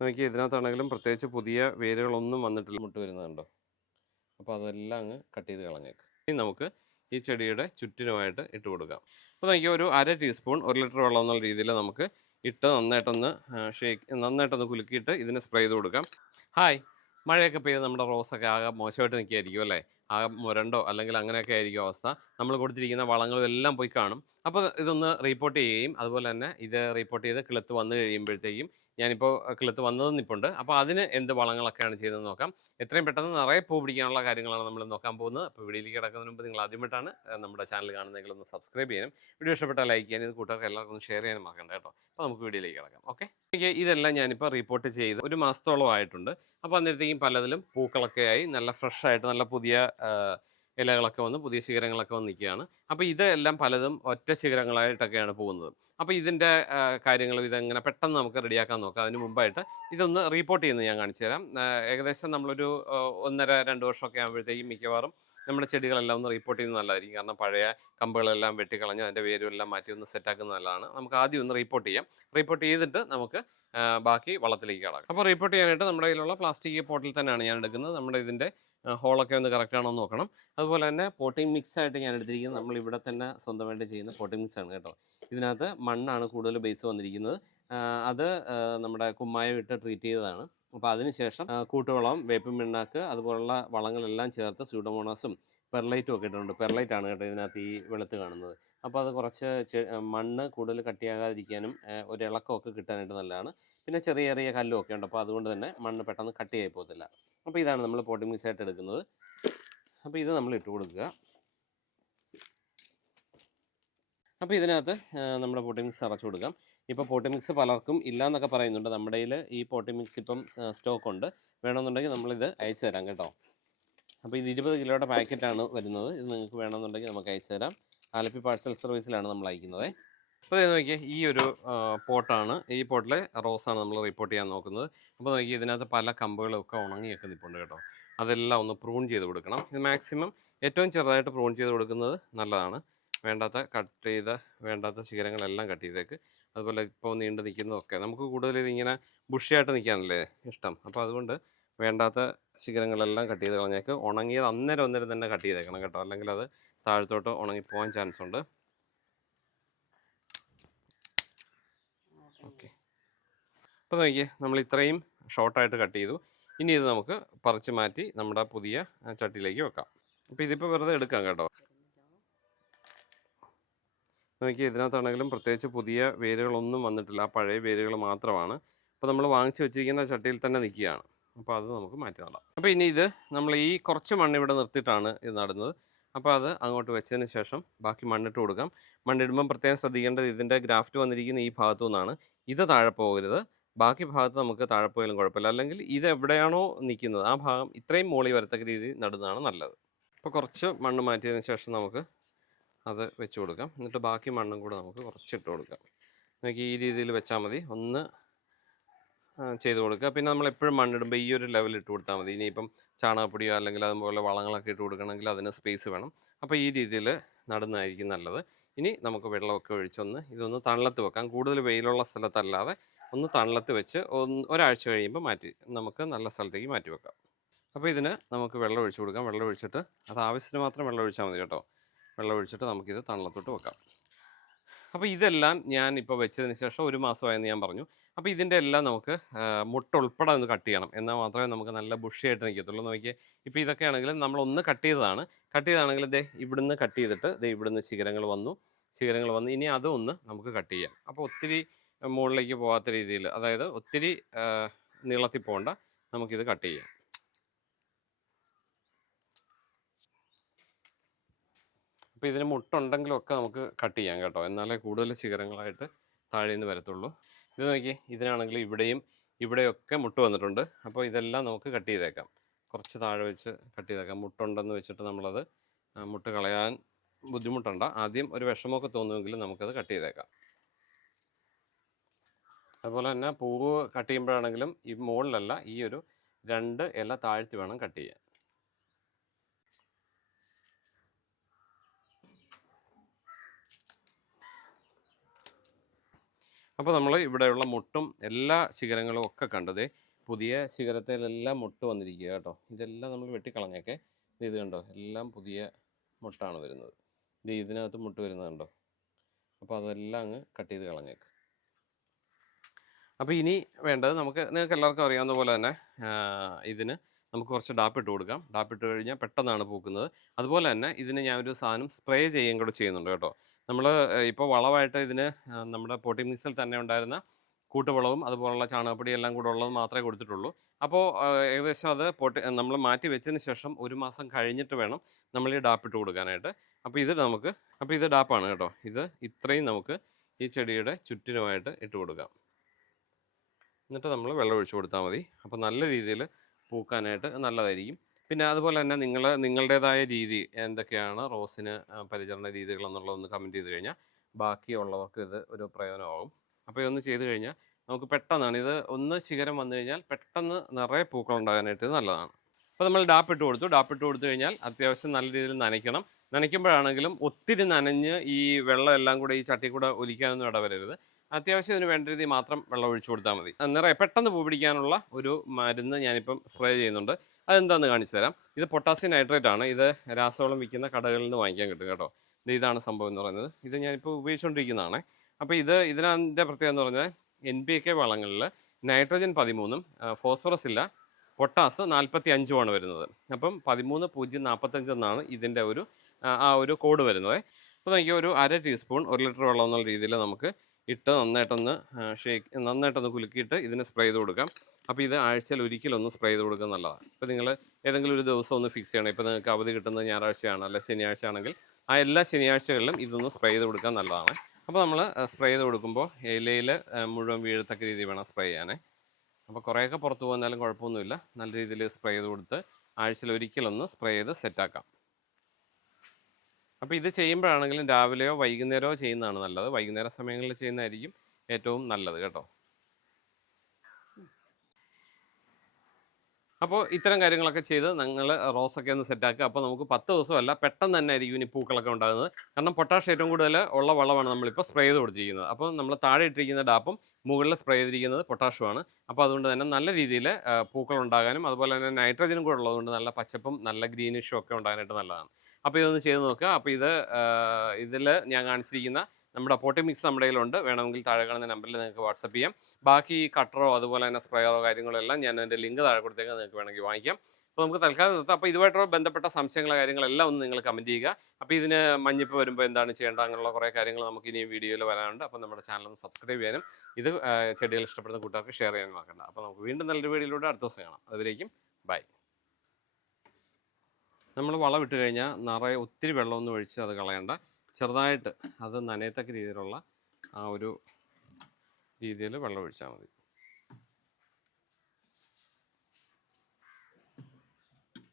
നോക്കി ഇതിനകത്താണെങ്കിലും പ്രത്യേകിച്ച് പുതിയ വേരുകളൊന്നും വന്നിട്ടില്ല. മുട്ട് വരുന്നുണ്ടോ അപ്പോൾ അതെല്ലാം അങ്ങ് കട്ട് ചെയ്ത് കളഞ്ഞേക്ക്. ഇനി നമുക്ക് ഈ ചെടിയുടെ ചുറ്റിനുമായിട്ട് ഇട്ട് കൊടുക്കാം. അപ്പോൾ നോക്കി ഒരു അര ടീസ്പൂൺ ഒരു ലിറ്റർ വെള്ളം എന്നുള്ള രീതിയിൽ നമുക്ക് ഇട്ട് നന്നായിട്ടൊന്ന് ഷേക്ക് നന്നായിട്ടൊന്ന് കുലുക്കിയിട്ട് ഇതിന് സ്പ്രേ ചെയ്ത് കൊടുക്കാം. ഹായ് മഴയൊക്കെ പെയ്ത് നമ്മുടെ റോസൊക്കെ ആകെ മോശമായിട്ട് നിൽക്കുകയായിരിക്കും അല്ലേ? ആകെ മുരണ്ടോ അല്ലെങ്കിൽ അങ്ങനെയൊക്കെ ആയിരിക്കും അവസ്ഥ. നമ്മൾ കൊടുത്തിരിക്കുന്ന വളങ്ങളും എല്ലാം പോയി കാണും. അപ്പോൾ ഇതൊന്ന് റിപ്പോർട്ട് ചെയ്യുകയും അതുപോലെ തന്നെ ഇത് റിപ്പോർട്ട് ചെയ്ത് കിളത്ത് വന്നു കഴിയുമ്പോഴത്തേക്കും ഞാനിപ്പോൾ കിളുത്ത് വന്നത് നിപ്പുണ്ട് അപ്പോൾ അതിന് എന്ത് വളങ്ങളൊക്കെയാണ് ചെയ്തതെന്ന് നോക്കാം. എത്രയും പെട്ടെന്ന് നിറയെ പൂ പിടിക്കാനുള്ള കാര്യങ്ങളാണ് നമ്മൾ നോക്കാൻ പോകുന്നത്. അപ്പോൾ വീഡിയോയിലേക്ക് കിടക്കുന്നതിന് മുമ്പ് നിങ്ങൾ ആദ്യമായിട്ടാണ് നമ്മുടെ ചാനൽ കാണുന്നതെങ്കിൽ ഒന്ന് സബ്സ്ക്രൈബ് ചെയ്യാനും വീഡിയോ ഇഷ്ടപ്പെട്ടാൽ ലൈക്ക് ചെയ്യാനും ഇത് കൂട്ടുകാർക്ക് എല്ലാവർക്കും ഒന്ന് ഷെയർ ചെയ്യാനും മറക്കണ്ട കേട്ടോ. അപ്പോൾ നമുക്ക് വീഡിയോയിലേക്ക് കിടക്കാം. ഓക്കെ? എനിക്ക് ഇതെല്ലാം ഞാനിപ്പോൾ റിപ്പോർട്ട് ചെയ്ത് ഒരു മാസത്തോളം ആയിട്ടുണ്ട് അപ്പോൾ അന്നേരത്തേക്കും പലതിലും പൂക്കളൊക്കെ ആയി നല്ല ഫ്രഷ് ആയിട്ട് നല്ല പുതിയ ഇലകളൊക്കെ വന്ന് പുതിയ ശിഖരങ്ങളൊക്കെ വന്ന് നിൽക്കുകയാണ്. അപ്പോൾ ഇതെല്ലാം പലതും ഒറ്റ ശിഖരങ്ങളായിട്ടൊക്കെയാണ് പോകുന്നത്. അപ്പോൾ ഇതിന്റെ കാര്യങ്ങൾ ഇതെങ്ങനെ പെട്ടെന്ന് നമുക്ക് റെഡിയാക്കാൻ നോക്കാം. അതിന് മുമ്പായിട്ട് ഇതൊന്ന് റിപ്പോർട്ട് ചെയ്യുന്നത് ഞാൻ കാണിച്ചു തരാം ഏകദേശം നമ്മളൊരു ഒന്നര രണ്ട് വർഷമൊക്കെ ആകുമ്പോഴത്തേക്കും മിക്കവാറും നമ്മുടെ ചെടികളെല്ലാം ഒന്ന് റിപ്പോർട്ട് ചെയ്യുന്നത് നല്ലതായിരിക്കും. കാരണം പഴയ കമ്പുകളെല്ലാം വെട്ടിക്കളഞ്ഞ് അതിന്റെ വേരുമെല്ലാം മാറ്റി ഒന്ന് സെറ്റാക്കുന്നത് നല്ലതാണ്. നമുക്ക് ആദ്യം ഒന്ന് റിപ്പോർട്ട് ചെയ്യാം. റിപ്പോർട്ട് ചെയ്തിട്ട് നമുക്ക് ബാക്കി വളത്തിലേക്ക് കടക്കാം. അപ്പോൾ റിപ്പോർട്ട് ചെയ്യാനായിട്ട് നമ്മുടെ കയ്യിലുള്ള പ്ലാസ്റ്റിക് പോട്ടിൽ തന്നെയാണ് ഞാൻ എടുക്കുന്നത്. നമ്മുടെ ഇതിന്റെ ഹോളൊക്കെ ഒന്ന് കറക്റ്റ് ആണോ എന്ന് നോക്കണം. അതുപോലെ തന്നെ പോട്ടിംഗ് മിക്സ് ആയിട്ട് ഞാൻ എടുത്തിരിക്കുന്നത്. നമ്മൾ ഇവിടെ തന്നെ സ്വന്തമായിട്ട് ചെയ്യുന്ന പോട്ടിംഗ് മിക്സ് ആണ് കേട്ടോ. ഇതിനകത്ത് മണ്ണാണ് കൂടുതൽ ബേസ് വന്നിരിക്കുന്നത്. അത് നമ്മുടെ കുമ്മായം ഇട്ട് ട്രീറ്റ് ചെയ്തതാണ്. അപ്പോൾ അതിനുശേഷം കൂട്ടുവളം വേപ്പിൻ പിണ്ണാക്ക് അതുപോലുള്ള വളങ്ങളെല്ലാം ചേർത്ത് സ്യൂഡോമോണാസും പെർലൈറ്റും ഒക്കെ ഇട്ടിട്ടുണ്ട്. പെർലൈറ്റ് ആണ് കേട്ടോ ഇതിനകത്ത് ഈ വെളുത്ത് കാണുന്നത്. അപ്പോൾ അത് കുറച്ച് മണ്ണ് കൂടുതൽ കട്ടിയാകാതിരിക്കാനും ഒരു ഇളക്കമൊക്കെ കിട്ടാനായിട്ട് നല്ലതാണ്. പിന്നെ ചെറിയ ചെറിയ കല്ലും ഒക്കെ ഉണ്ട്. അപ്പോൾ അതുകൊണ്ട് തന്നെ മണ്ണ് പെട്ടെന്ന് കട്ടിയായി പോകത്തില്ല. അപ്പോൾ ഇതാണ് നമ്മൾ പോട്ടിംഗ് ആയിട്ട് എടുക്കുന്നത്. അപ്പോൾ ഇത് നമ്മൾ ഇട്ട് കൊടുക്കുക. അപ്പോൾ ഇതിനകത്ത് നമ്മുടെ പോട്ടി മിക്സ് അറച്ചു കൊടുക്കാം. ഇപ്പോൾ പോട്ടി മിക്സ് പലർക്കും ഇല്ല എന്നൊക്കെ പറയുന്നുണ്ട്. നമ്മുടെ കയ്യിൽ ഈ പോട്ടി മിക്സ് ഇപ്പം സ്റ്റോക്ക് ഉണ്ട്. വേണമെന്നുണ്ടെങ്കിൽ നമ്മളിത് അയച്ചു തരാം കേട്ടോ. അപ്പോൾ ഇത് ഇരുപത് കിലോയുടെ പാക്കറ്റാണ് വരുന്നത്. ഇത് നിങ്ങൾക്ക് വേണമെന്നുണ്ടെങ്കിൽ നമുക്ക് അയച്ചു തരാം. ആലപ്പി പാഴ്സൽ സർവീസിലാണ് നമ്മൾ അയക്കുന്നത്. അപ്പോൾ ഇത് നോക്കിയേ ഈ ഒരു പോട്ടാണ്. ഈ പോട്ടിലെ റോസാണ് നമ്മൾ റിപ്പോർട്ട് ചെയ്യാൻ നോക്കുന്നത്. അപ്പോൾ നോക്കി ഇതിനകത്ത് പല കമ്പുകളൊക്കെ ഉണങ്ങിയൊക്കെ നിൽപ്പുണ്ട് കേട്ടോ. അതെല്ലാം ഒന്ന് പ്രൂൺ ചെയ്ത് കൊടുക്കണം. ഇത് മാക്സിമം ഏറ്റവും ചെറുതായിട്ട് പ്രൂൺ ചെയ്ത് കൊടുക്കുന്നത് നല്ലതാണ്. വേണ്ടാത്ത കട്ട് ചെയ്ത വേണ്ടാത്ത ശിഖരങ്ങളെല്ലാം കട്ട് ചെയ്തേക്ക്. അതുപോലെ ഇപ്പോൾ നീണ്ടു നിൽക്കുന്നതൊക്കെ. നമുക്ക് കൂടുതൽ ഇതിങ്ങനെ ബുഷിയായിട്ട് നിൽക്കാനല്ലേ ഇഷ്ടം. അപ്പോൾ അതുകൊണ്ട് വേണ്ടാത്ത ശിഖരങ്ങളെല്ലാം കട്ട് ചെയ്ത് കളഞ്ഞേക്ക്. ഉണങ്ങിയത് അന്നേരം അന്നേരം തന്നെ കട്ട് ചെയ്തേക്കണം കേട്ടോ. അല്ലെങ്കിൽ അത് താഴത്തോട്ട് ഉണങ്ങിപ്പോകാൻ ചാൻസ് ഉണ്ട്. ഓക്കെ. അപ്പോൾ നോക്കിയേ നമ്മൾ ഇത്രയും ഷോർട്ടായിട്ട് കട്ട് ചെയ്തു. ഇനി ഇത് നമുക്ക് പറിച്ച് മാറ്റി നമ്മുടെ പുതിയ ചട്ടിയിലേക്ക് വെക്കാം. അപ്പോൾ ഇതിപ്പോൾ വെറുതെ എടുക്കാം കേട്ടോ. നോക്കി ഇതിനകത്താണെങ്കിലും പ്രത്യേകിച്ച് പുതിയ വേരുകളൊന്നും വന്നിട്ടില്ല. ആ പഴയ വേരുകൾ മാത്രമാണ്. അപ്പോൾ നമ്മൾ വാങ്ങിച്ചു വെച്ചിരിക്കുന്ന ചട്ടിയിൽ തന്നെ നിൽക്കുകയാണ്. അപ്പോൾ അത് നമുക്ക് മാറ്റി നടാം. അപ്പോൾ ഇനി ഇത് നമ്മൾ ഈ കുറച്ച് മണ്ണ് ഇവിടെ നിർത്തിയിട്ടാണ് ഇത് നടുന്നത്. അപ്പോൾ അത് അങ്ങോട്ട് വെച്ചതിന് ശേഷം ബാക്കി മണ്ണിട്ട് കൊടുക്കാം. മണ്ണിടുമ്പം പ്രത്യേകം ശ്രദ്ധിക്കേണ്ടത് ഇതിന്റെ ഗ്രാഫ്റ്റ് വന്നിരിക്കുന്ന ഈ ഭാഗത്തു നിന്നാണ്. ഇത് താഴെ പോകരുത്. ബാക്കി ഭാഗത്ത് നമുക്ക് താഴെ പോയാലും കുഴപ്പമില്ല. അല്ലെങ്കിൽ ഇത് എവിടെയാണോ നിൽക്കുന്നത്. ആ ഭാഗം ഇത്രയും മോളി വരത്തക്ക രീതിയിൽ നടുന്നതാണ് നല്ലത്. അപ്പോൾ കുറച്ച് മണ്ണ് മാറ്റിയതിന് ശേഷം നമുക്ക് അത് വെച്ച് കൊടുക്കാം. എന്നിട്ട് ബാക്കി മണ്ണും കൂടെ നമുക്ക് കുറച്ച് ഇട്ട് കൊടുക്കാം. നമുക്ക് ഈ രീതിയിൽ വെച്ചാൽ മതി. ഒന്ന് ചെയ്ത് കൊടുക്കുക. പിന്നെ നമ്മൾ എപ്പോഴും മണ്ണിടുമ്പോൾ ഈ ഒരു ലെവൽ ഇട്ട് കൊടുത്താൽ മതി. ഇനിയിപ്പം ചാണകപ്പൊടിയോ അല്ലെങ്കിൽ അതുപോലെ വളങ്ങളൊക്കെ ഇട്ട് കൊടുക്കണമെങ്കിൽ അതിന് സ്പേസ് വേണം. അപ്പോൾ ഈ രീതിയിൽ നടുന്നതായിരിക്കും നല്ലത്. ഇനി നമുക്ക് വെള്ളമൊക്കെ ഒഴിച്ചൊന്ന് ഇതൊന്ന് തണലത്ത് വെക്കാം. കൂടുതൽ വെയിലുള്ള സ്ഥലത്തല്ലാതെ ഒന്ന് തണലത്ത് വെച്ച് ഒന്ന് ഒരാഴ്ച കഴിയുമ്പോൾ മാറ്റി നമുക്ക് നല്ല സ്ഥലത്തേക്ക് മാറ്റി വെക്കാം. അപ്പോൾ ഇതിന് നമുക്ക് വെള്ളം ഒഴിച്ചു കൊടുക്കാം. വെള്ളം ഒഴിച്ചിട്ട് അത് ആവശ്യത്തിന് മാത്രം വെള്ളം ഒഴിച്ചാൽ മതി കേട്ടോ. വെള്ളം ഒഴിച്ചിട്ട് നമുക്കിത് തണലത്തോട്ട് വെക്കാം. അപ്പോൾ ഇതെല്ലാം ഞാൻ ഇപ്പോൾ വെച്ചതിന് ശേഷം ഒരു മാസമായെന്ന് ഞാൻ പറഞ്ഞു. അപ്പോൾ ഇതിന്റെ എല്ലാം നമുക്ക് മുട്ട ഉൾപ്പെടെ ഒന്ന് കട്ട് ചെയ്യണം. എന്നാൽ മാത്രമേ നമുക്ക് നല്ല ബുഷിയായിട്ട് നിൽക്കത്തുള്ളൂ നോക്കിയാൽ ഇപ്പോൾ ഇതൊക്കെ ആണെങ്കിലും നമ്മളൊന്ന് കട്ട് ചെയ്തതാണ്. കട്ട് ചെയ്താണെങ്കിൽ ദേ ഇവിടുന്ന് കട്ട് ചെയ്തിട്ട് ദേ ഇവിടുന്ന് ശിഖരങ്ങൾ വന്നു. ശിഖരങ്ങൾ വന്ന് ഇനി അതൊന്ന് നമുക്ക് കട്ട് ചെയ്യാം. അപ്പോൾ ഒത്തിരി മുകളിലേക്ക് പോകാത്ത രീതിയിൽ അതായത് ഒത്തിരി നീളത്തിൽ പോകണ്ട നമുക്കിത് കട്ട് ചെയ്യാം. അപ്പോൾ ഇതിന് മുട്ടുണ്ടെങ്കിലും ഒക്കെ നമുക്ക് കട്ട് ചെയ്യാം കേട്ടോ. എന്നാലേ കൂടുതൽ ശിഖരങ്ങളായിട്ട് താഴെ നിന്ന് വരത്തുള്ളൂ. ഇത് നോക്കി ഇതിനാണെങ്കിൽ ഇവിടെയും ഇവിടെയൊക്കെ മുട്ട് വന്നിട്ടുണ്ട്. അപ്പോൾ ഇതെല്ലാം നമുക്ക് കട്ട് ചെയ്തേക്കാം. കുറച്ച് താഴെ വെച്ച് കട്ട് ചെയ്തേക്കാം. മുട്ടുണ്ടെന്ന് വെച്ചിട്ട് നമ്മളത് മുട്ട് കളയാൻ ബുദ്ധിമുട്ടുണ്ട്. ആദ്യം ഒരു വിഷമമൊക്കെ തോന്നുമെങ്കിൽ നമുക്കത് കട്ട് ചെയ്തേക്കാം. അതുപോലെ തന്നെ പൂവ് കട്ട് ചെയ്യുമ്പോഴാണെങ്കിലും ഈ മുകളിലല്ല ഈ ഒരു രണ്ട് ഇല താഴ്ത്തി വേണം കട്ട് ചെയ്യാൻ. അപ്പോൾ നമ്മൾ ഇവിടെയുള്ള മുട്ടും എല്ലാ ശിഖരങ്ങളും ഒക്കെ കണ്ടതേ പുതിയ ശിഖരത്തിലെല്ലാം മുട്ട് വന്നിരിക്കുക കേട്ടോ. ഇതെല്ലാം നമ്മൾ വെട്ടിക്കളഞ്ഞേക്കെ. ഇത് കണ്ടോ? എല്ലാം പുതിയ മുട്ടാണ് വരുന്നത്. ഇത് ഇതിനകത്ത് മുട്ട് വരുന്നത് കണ്ടോ? അപ്പോൾ അതെല്ലാം അങ്ങ് കട്ട് ചെയ്ത് കളഞ്ഞേക്ക്. അപ്പോൾ ഇനി വേണ്ടത് നമുക്ക് നിങ്ങൾക്ക് എല്ലാവർക്കും അറിയാവുന്ന പോലെ തന്നെ ഇതിന് നമുക്ക് കുറച്ച് ഡാപ്പ് ഇട്ട് കൊടുക്കാം. ഡാപ്പ് ഇട്ട് കഴിഞ്ഞാൽ പെട്ടെന്നാണ് പൂക്കുന്നത്. അതുപോലെ തന്നെ ഇതിന് ഞാൻ ഒരു സാധനം സ്പ്രേ ചെയ്യുകയും കൂടെ ചെയ്യുന്നുണ്ട് കേട്ടോ. നമ്മൾ ഇപ്പോൾ വളമായിട്ട് ഇതിന് നമ്മുടെ പൊട്ടി മിക്സിൽ തന്നെ ഉണ്ടായിരുന്ന കൂട്ടുവളവും അതുപോലുള്ള ചാണകപ്പൊടി എല്ലാം കൂടെ ഉള്ളത് മാത്രമേ കൊടുത്തിട്ടുള്ളൂ. അപ്പോൾ ഏകദേശം അത് പൊട്ടി നമ്മൾ മാറ്റി വെച്ചതിന് ശേഷം ഒരു മാസം കഴിഞ്ഞിട്ട് വേണം നമ്മൾ ഈ ഡാപ്പ് ഇട്ട് കൊടുക്കാനായിട്ട്. അപ്പോൾ ഇത് നമുക്ക് അപ്പോൾ ഇത് ഡാപ്പാണ് കേട്ടോ. ഇത് ഇത്രയും നമുക്ക് ഈ ചെടിയുടെ ചുറ്റിനുമായിട്ട് ഇട്ട് കൊടുക്കാം. എന്നിട്ട് നമ്മൾ വെള്ളം ഒഴിച്ചു കൊടുത്താൽ മതി. അപ്പോൾ നല്ല രീതിയിൽ പൂക്കാനായിട്ട് നല്ലതായിരിക്കും. പിന്നെ അതുപോലെ തന്നെ നിങ്ങൾ നിങ്ങളുടേതായ രീതി എന്തൊക്കെയാണ് റോസിന് പരിചരണ രീതികൾ എന്നുള്ളതൊന്ന് കമന്റ് ചെയ്ത് കഴിഞ്ഞാൽ ബാക്കിയുള്ളവർക്ക് ഇത് ഒരു പ്രയോജനമാകും. അപ്പോൾ ഇതൊന്ന് ചെയ്ത് കഴിഞ്ഞാൽ നമുക്ക് പെട്ടെന്നാണ് ഇത് ഒന്ന് ശിഖരം വന്നു കഴിഞ്ഞാൽ പെട്ടെന്ന് നിറയെ പൂക്കൾ ഉണ്ടാകാനായിട്ട് നല്ലതാണ്. അപ്പോൾ നമ്മൾ ഡാപ്പ് ഇട്ട് കൊടുത്തു. ഡാപ്പ് ഇട്ട് കൊടുത്തു കഴിഞ്ഞാൽ അത്യാവശ്യം നല്ല രീതിയിൽ നനയ്ക്കണം. നനയ്ക്കുമ്പോഴാണെങ്കിലും ഒത്തിരി നനഞ്ഞ് ഈ വെള്ളം എല്ലാം കൂടെ ഈ ചട്ടി കൂടെ ഒലിക്കാനൊന്നും ഇടവരരുത്. അത്യാവശ്യം ഇതിന് വേണ്ട രീതി മാത്രം വെള്ളം ഒഴിച്ചു കൊടുത്താൽ മതി. നിറയെ പെട്ടെന്ന് പൂ പിടിക്കാനുള്ള ഒരു മരുന്ന് ഞാനിപ്പം സ്പ്രേ ചെയ്യുന്നുണ്ട്. അതെന്താണെന്ന് കാണിച്ചു തരാം. ഇത് പൊട്ടാസ്യം നൈട്രേറ്റ് ആണ്. ഇത് രാസവളം വിൽക്കുന്ന കടകളിൽ നിന്ന് വാങ്ങിക്കാൻ കിട്ടും കേട്ടോ. ഇത് ഇതാണ് സംഭവം എന്ന് പറയുന്നത്. ഇത് ഞാനിപ്പോൾ ഉപയോഗിച്ചുകൊണ്ടിരിക്കുന്നതാണ്. അപ്പോൾ ഇത് ഇതിനതിന്റെ പ്രത്യേകത എന്ന് പറഞ്ഞാൽ എൻ പി കെ വളങ്ങളിൽ നൈട്രജൻ പതിമൂന്നും ഫോസ്ഫറസ് ഇല്ല പൊട്ടാസ് നാൽപ്പത്തി അഞ്ചുമാണ് വരുന്നത്. അപ്പം പതിമൂന്ന് പൂജ്യം നാൽപ്പത്തഞ്ച് എന്നാണ് ഇതിന്റെ ഒരു ആ ഒരു കോഡ് വരുന്നത്. അപ്പോൾ നോക്കിയാൽ ഒരു അര ടീസ്പൂൺ ഒരു ലിറ്റർ വെള്ളം എന്നുള്ള രീതിയിൽ നമുക്ക് ഇട്ട് നന്നായിട്ടൊന്ന് ഷേക്ക് നന്നായിട്ടൊന്ന് കുലുക്കിയിട്ട് ഇതിനെ സ്പ്രേ ചെയ്ത് കൊടുക്കാം. അപ്പോൾ ഇത് ആഴ്ചയിൽ ഒരിക്കലൊന്ന് സ്പ്രേ ചെയ്ത് കൊടുക്കുക നല്ലതാണ്. ഇപ്പോൾ നിങ്ങൾ ഏതെങ്കിലും ഒരു ദിവസം ഒന്ന് ഫിക്സ് ചെയ്യണം. ഇപ്പോൾ നിങ്ങൾക്ക് അവധി കിട്ടുന്നത് ഞായറാഴ്ചയാണ് അല്ലെ ശനിയാഴ്ച ആണെങ്കിൽ ആ എല്ലാ ശനിയാഴ്ചകളിലും ഇതൊന്ന് സ്പ്രേ ചെയ്ത് കൊടുക്കാൻ നല്ലതാണ്. അപ്പോൾ നമ്മൾ സ്പ്രേ ചെയ്ത് കൊടുക്കുമ്പോൾ ഇലയിൽ മുഴുവൻ വീഴത്തക്ക രീതിയിൽ വേണം സ്പ്രേ ചെയ്യാനേ. അപ്പോൾ കുറേയൊക്കെ പുറത്ത് പോകുന്നാലും കുഴപ്പമൊന്നുമില്ല. നല്ല രീതിയിൽ സ്പ്രേ ചെയ്ത് കൊടുത്ത് ആഴ്ചയിൽ ഒരിക്കലൊന്ന് സ്പ്രേ ചെയ്ത് സെറ്റാക്കാം അപ്പോൾ ഇത് ചെയ്യുമ്പോഴാണെങ്കിലും രാവിലെയോ വൈകുന്നേരമോ ചെയ്യുന്നതാണ് നല്ലത്. വൈകുന്നേര സമയങ്ങളിൽ ചെയ്യുന്നതായിരിക്കും ഏറ്റവും നല്ലത് കേട്ടോ. അപ്പോൾ ഇത്തരം കാര്യങ്ങളൊക്കെ ചെയ്ത് നിങ്ങൾ റോസൊക്കെ ഒന്ന് സെറ്റാക്കുക. അപ്പോൾ നമുക്ക് പത്ത് ദിവസമല്ല പെട്ടെന്ന് തന്നെ ആയിരിക്കും ഇനി പൂക്കളൊക്കെ ഉണ്ടാകുന്നത്. കാരണം പൊട്ടാഷ് ഏറ്റവും കൂടുതൽ ഉള്ള വളമാണ് നമ്മളിപ്പോൾ സ്പ്രേ ചെയ്ത് കൊടുത്തിരിക്കുന്നത്. അപ്പോൾ നമ്മൾ താഴെ ഇട്ടിരിക്കുന്ന ഡാപ്പും മുകളിൽ സ്പ്രേ ചെയ്തിരിക്കുന്നത് പൊട്ടാഷുമാണ് അപ്പോൾ അതുകൊണ്ട് തന്നെ നല്ല രീതിയിൽ പൂക്കൾ ഉണ്ടാകാനും അതുപോലെ തന്നെ നൈട്രജനും കൂടെ ഉള്ളതുകൊണ്ട് നല്ല പച്ചപ്പും നല്ല ഗ്രീനിഷും ഒക്കെ ഉണ്ടാകാനായിട്ട് നല്ലതാണ്. അപ്പോൾ ഇതൊന്ന് ചെയ്ത് നോക്കുക. അപ്പോൾ ഇത് ഇതിൽ ഞാൻ കാണിച്ചിരിക്കുന്ന നമ്മുടെ പോട്ടി മിക്സ് നമ്മുടെ കയ്യിലുണ്ട്. വേണമെങ്കിൽ താഴെ കാണുന്ന നമ്പറിൽ നിങ്ങൾക്ക് വാട്സപ്പ് ചെയ്യാം. ബാക്കി കട്ടറോ അതുപോലെ തന്നെ സ്പ്രേയറോ കാര്യങ്ങളോ എല്ലാം ഞാൻ എന്റെ ലിങ്ക് താഴെ കൊടുത്തേക്ക്. നിങ്ങൾക്ക് വേണമെങ്കിൽ വാങ്ങിക്കാം. അപ്പോൾ നമുക്ക് തൽക്കാലം നിർത്താം. അപ്പോൾ ഇതുമായിട്ടുള്ള ബന്ധപ്പെട്ട സംശയങ്ങളോ കാര്യങ്ങളെല്ലാം ഒന്ന് നിങ്ങൾ കമന്റ് ചെയ്യുക. അപ്പോൾ ഇതിന് മഞ്ഞിപ്പ് വരുമ്പോൾ എന്താണ് ചെയ്യേണ്ടത് അങ്ങനെയുള്ള കുറേ കാര്യങ്ങൾ നമുക്ക് ഇനി വീഡിയോയിൽ വരാനുണ്ട്. അപ്പോൾ നമ്മുടെ ചാനൽ ഒന്ന് സബ്സ്ക്രൈബ് ചെയ്യാനും ഇത് ചെടികൾ ഇഷ്ടപ്പെടുന്ന കൂട്ടുകാർക്ക് ഷെയർ ചെയ്യാനും നോക്കണ്ട അപ്പോൾ നമുക്ക് വീണ്ടും നല്ലൊരു വീഡിയോയിലൂടെ അടുത്ത ദിവസം കാണാം. അതുവരേക്കും ബൈ നമ്മൾ വളം ഇട്ട് കഴിഞ്ഞാൽ നിറയെ ഒത്തിരി വെള്ളമൊന്നും ഒഴിച്ച് അത് കളയണ്ട. ചെറുതായിട്ട് അത് നനയത്തക്ക രീതിയിലുള്ള ആ ഒരു രീതിയിൽ വെള്ളം ഒഴിച്ചാൽ മതി.